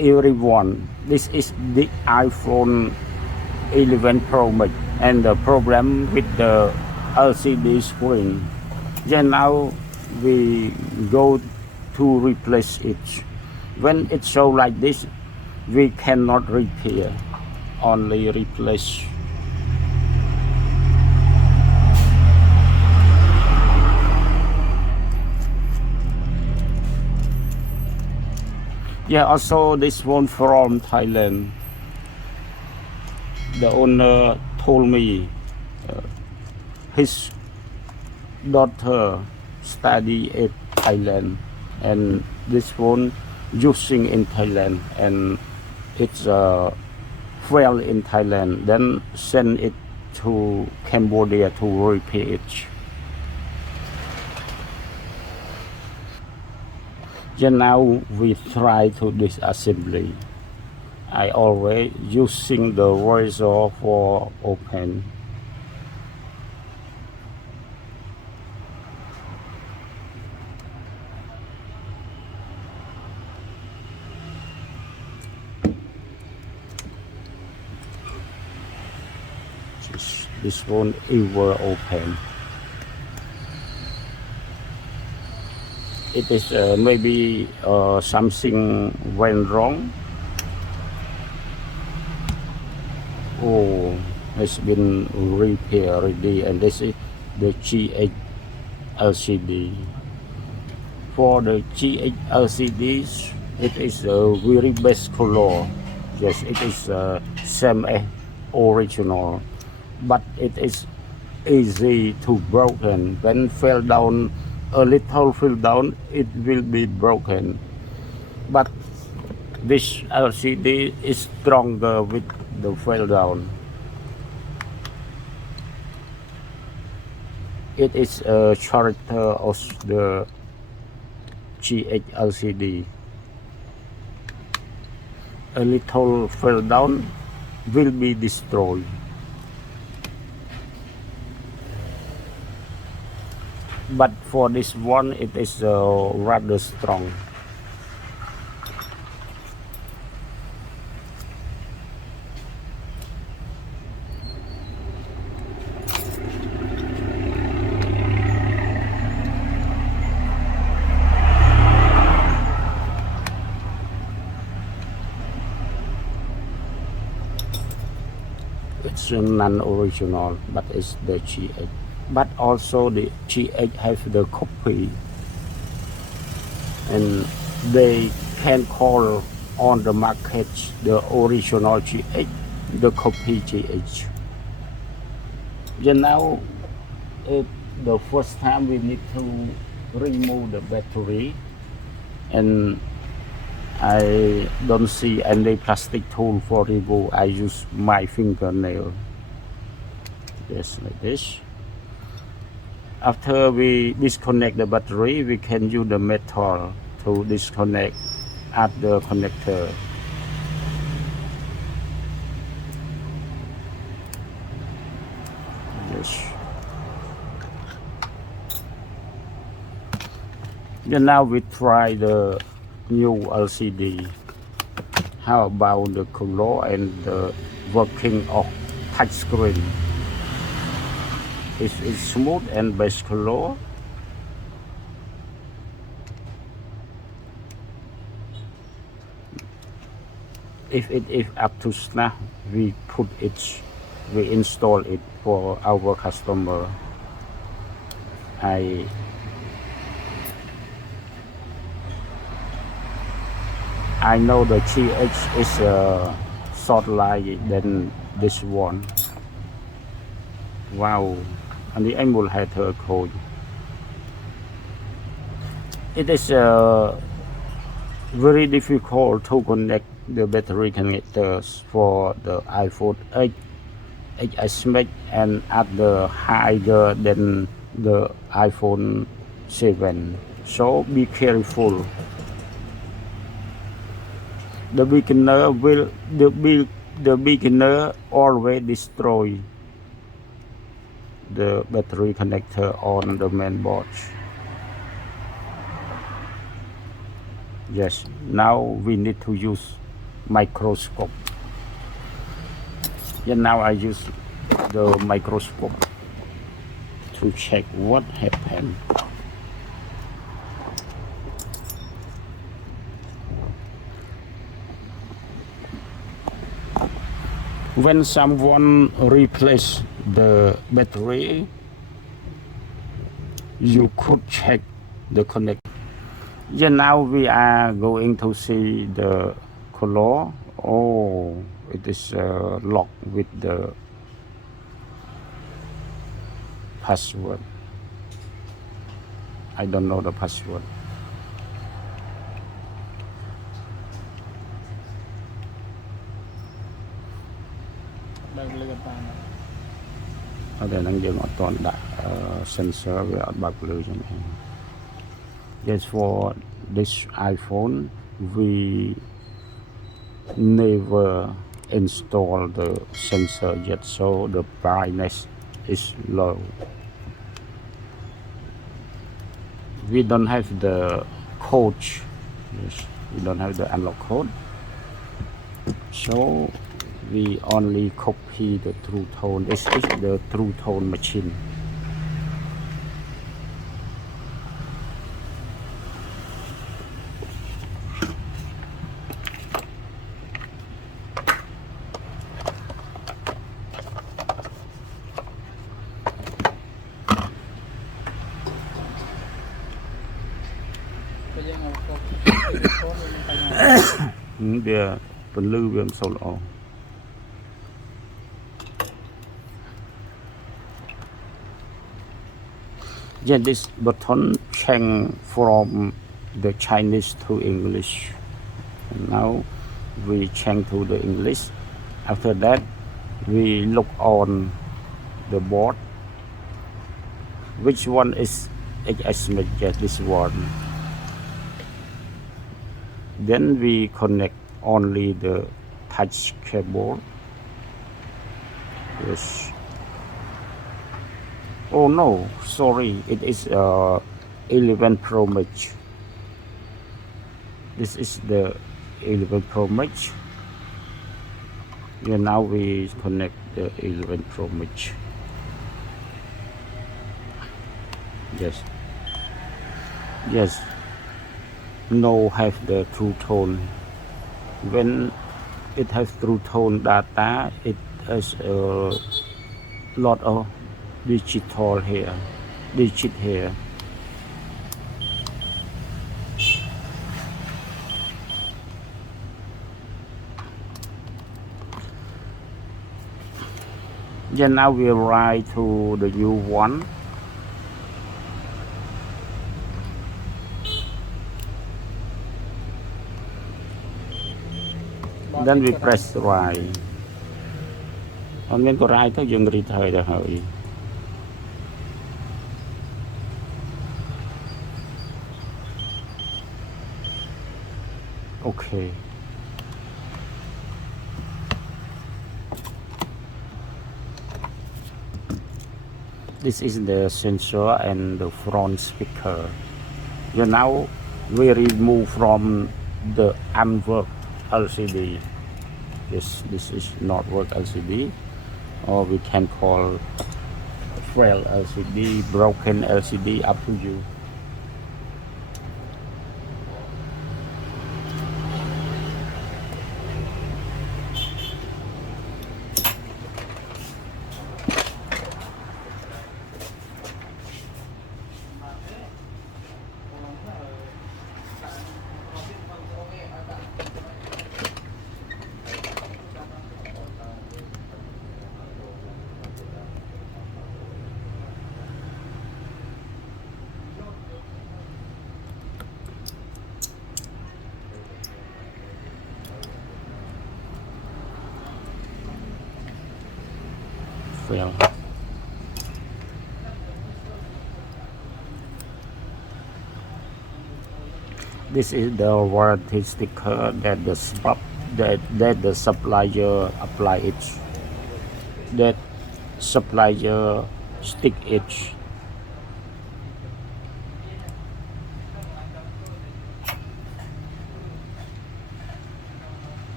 everyone, this is the iPhone 11 Pro Max and the problem with the LCD screen. Then now we go to replace it. When it show like this, we cannot repair, only replace. Yeah, also this one from Thailand. The owner told me his daughter study in Thailand and this one using in Thailand and it's fail in Thailand, then send it to Cambodia to repair it. Then now we try to disassembly. I always using the razor for open. This one it will open. It is maybe something went wrong. Oh, it's been repaired already, and this is the GH LCD. For the GH LCDs, it is a very best color. Yes, it is same as original, but it is easy to broken. When fell down, a little fell down, it will be broken. But this LCD is stronger with the fell down. It is a character of the GH LCD. A little fell down will be destroyed. But for this one, it is rather strong. It's non-original, but it's the GH. But also the GH have the copy, and they can call on the market the original GH, the copy GH. Then now, the first time we need to remove the battery, and I don't see any plastic tool for remove. I use my fingernail. Just like this. After we disconnect the battery, we can use the metal to disconnect at the connector. Yes. Then now we try the new LCD. How about the color and the working of touch screen? It's smooth and best color. If it is up to snuff, we put it, we install it for our customer. I know the GH is short line than this one. Wow. And the emulator code. It is very difficult to connect the battery connectors for the iPhone 8, 8s Max, and at the higher than the iPhone 7. So be careful. The beginner always destroy the battery connector on the main board. Yes, now we need to use microscope. And now I use the microscope to check what happened. When someone replace the battery, you could check the connect. Yeah, now we are going to see the color. Oh, it is locked with the password. I don't know the password. Sensor yes, for this iPhone we never install the sensor yet, so the brightness is low. We don't have the code. Yes, we don't have the analog code, so we only copy the true tone. This is the true tone machine. Dia perluវាមិនសូវល្អ Yeah, this button change from the Chinese to English. And now we change to the English. After that, we look on the board. Which one is HSMAC? Yeah, this one. Then we connect only the touch cable. Yes. Oh no, sorry, it is 11 Pro Max. This is the 11 Pro Max. Yeah, now we connect the 11 Pro Max. Yes. Yes. No have the true tone. When it has true tone data, it has a lot of digital here, digit here. Yeah, now we write to the U1. Then we press right. On miền có right thôi, dừng read thời là hơi. Okay. This is the sensor and the front speaker. So now we remove from the unwork LCD. This is not work LCD, or we can call fail LCD, broken LCD, up to you. Fail. This is the warranty sticker that the supplier apply it. That supplier stick it.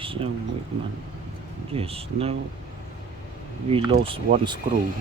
So yes, now we lost one screw.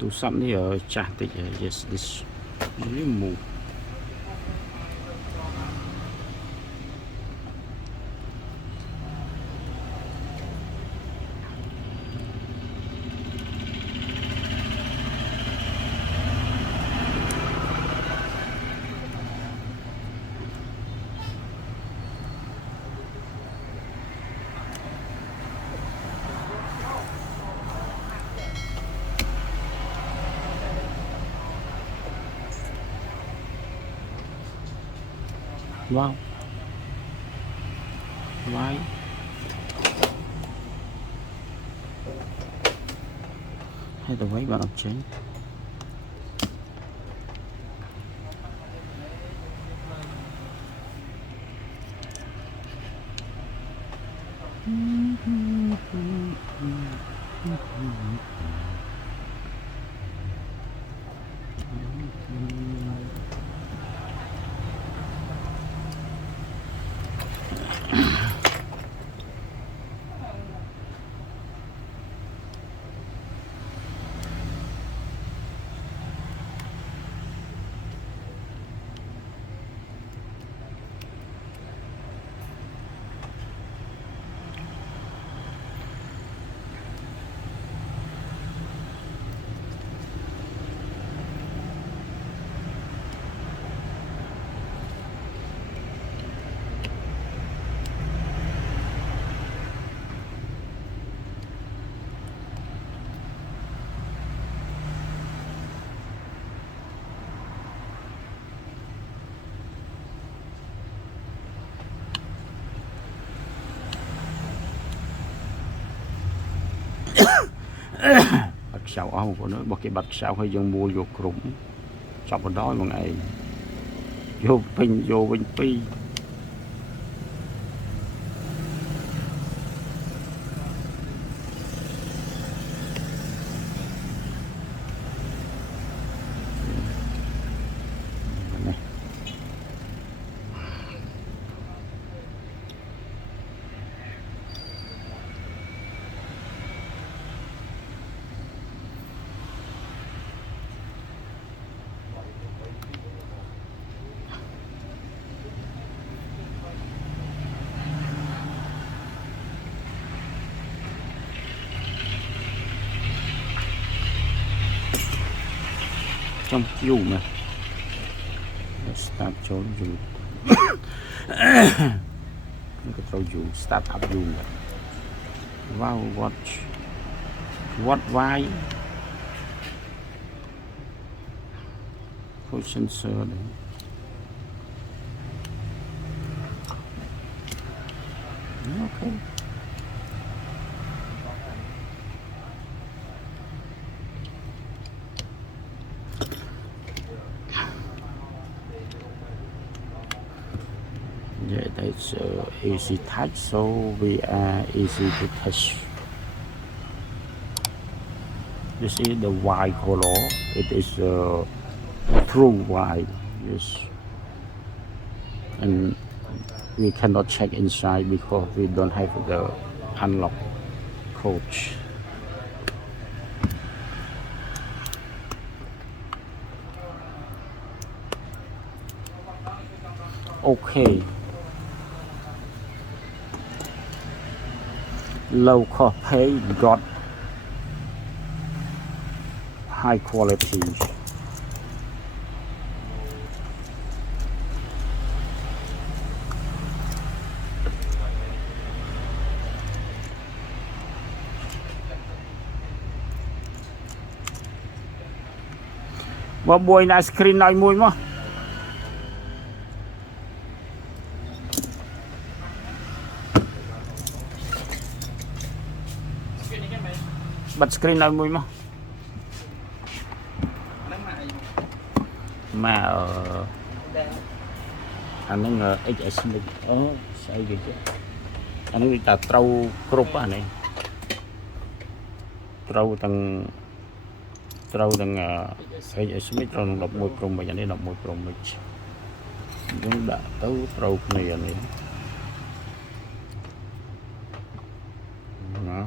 Do something ở chặt thì yes, this remove. Wow. Why? Hay là mấy bạn học chính. Bật sào áo của nó, một cái bật sào hay dùng mua vô cụm chọc vào đó một ngày vô bình pi. Trong dù mà start cho dù cái trâu dù start up dù wow, what why có sensor đấy. Okay. Yeah, that's easy touch, so we are easy to touch. You see the white color, it is true white, yes. And we cannot check inside because we don't have the unlock code. Okay. low cost pay got high quality mà buổi này screen này mùi mà bật screen này mùi mà ở anh ấy XS này sai gì chứ anh ấy ta trâu group này trâu tầng XS mấy trâu đọc môi Promax này đọc môi Promax chúng đã tới trâu này đó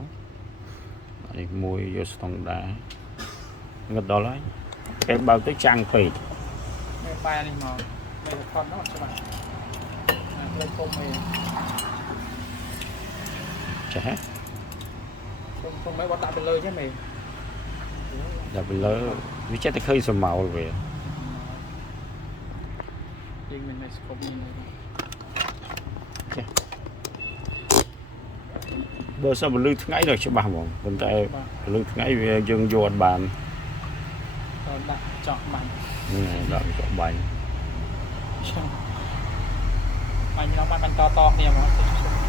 này môi vô sông đá ngất đó lấy cái bao tới trang phì bài này mà đây là con nó các bạn lên công mềm chả không mấy bọn đạp bên lơi chứ mày đạp bên lơi vì chết thì khơi sầm màu về riêng mình này có pin bữa sau mình lư ngay được cho bà mong bên tay lư ngay về dương vô anh bàn đặt chọn bàn đợi chọn bánh bánh nó bánh to to kìa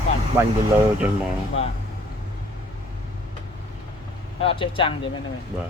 mà bánh bên lơ cho mong và chơi trăng thì bên này